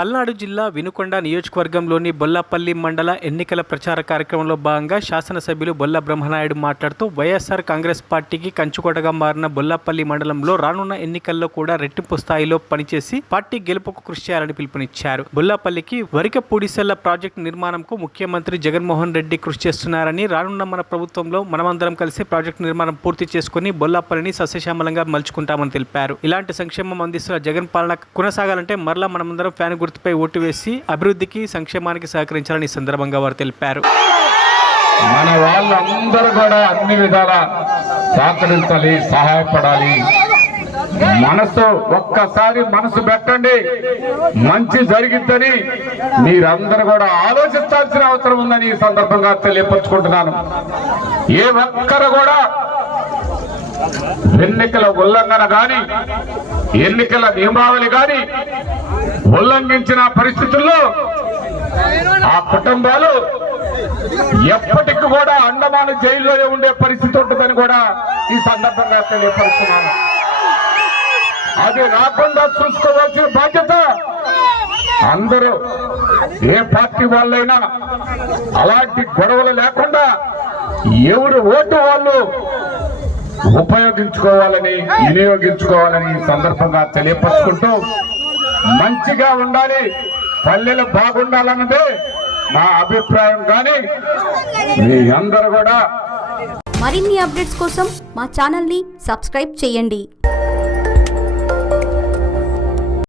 పల్నాడు జిల్లా వినుకొండ నియోజకవర్గంలోని బొల్లపల్లి మండల ఎన్నికల ప్రచార కార్యక్రమంలో భాగంగా శాసనసభ్యులు బొల్ల బ్రహ్మనాయుడు మాట్లాడుతూ వైఎస్ఆర్ కాంగ్రెస్ పార్టీకి కంచుకోటగా మారిన బొల్లపల్లి మండలంలో రానున్న ఎన్నికల్లో కూడా రెట్టింపు స్థాయిలో పనిచేసి పార్టీ గెలుపుకు కృషి చేయాలని పిలుపునిచ్చారు. బొల్లపల్లికి వరికపూడిసెల్ల ప్రాజెక్టు నిర్మాణంకు ముఖ్యమంత్రి జగన్మోహన్ రెడ్డి కృషి చేస్తున్నారని, రానున్న మన ప్రభుత్వంలో మనమందరం కలిసి ప్రాజెక్టు నిర్మాణం పూర్తి చేసుకుని బొల్లపల్లిని సస్యశ్యామలంగా మలుచుకుంటామని తెలిపారు. ఇలాంటి సంక్షేమం అందిస్తున్న జగన్ పాలన కొనసాగాలంటే మరలా మనమందరం ఫ్యాన్ గుర్తుపై ఓటు వేసి అభివృద్ధికి సంక్షేమానికి సహకరించాలని ఈ సందర్భంగా వారు తెలిపారు. మన వాళ్ళందరూ కూడా అన్ని విధాల సహకరించాలి, సహాయపడాలి. ఒక్కసారి మనసు పెట్టండి, మంచి జరిగిద్దని మీరందరూ కూడా ఆలోచించాల్సిన అవసరం ఉందని ఈ సందర్భంగా తెలియపరుచుకుంటున్నాను. ఏ ఒక్కరు కూడా ఎన్నికల ఉల్లంఘన గాని, ఎన్నికల నియమావళి గాని ఉల్లంఘించిన పరిస్థితుల్లో ఆ కుటుంబాలు ఎప్పటికి కూడా అండమాన జైల్లోనే ఉండే పరిస్థితి ఉంటుందని కూడా ఈ సందర్భంగా తెలియపరుస్తున్నాను. అది రాకుండా చూసుకోవాల్సిన బాధ్యత అందరూ, ఏ పార్టీ వాళ్ళైనా అలాంటి గొడవలు లేకుండా ఎవరు ఓటు వాళ్ళు ఉపయోగించుకోవాలని, వినియోగించుకోవాలని ఈ సందర్భంగా తెలియపరుచుకుంటూ, మంచిగా ఉండాలి, పల్లెలు బాగుండాలన్నదే నా అభిప్రాయం. కానీ మీ అందరూ కూడా మరిన్ని అప్డేట్స్ కోసం మా ఛానల్ని సబ్స్క్రైబ్ చేయండి.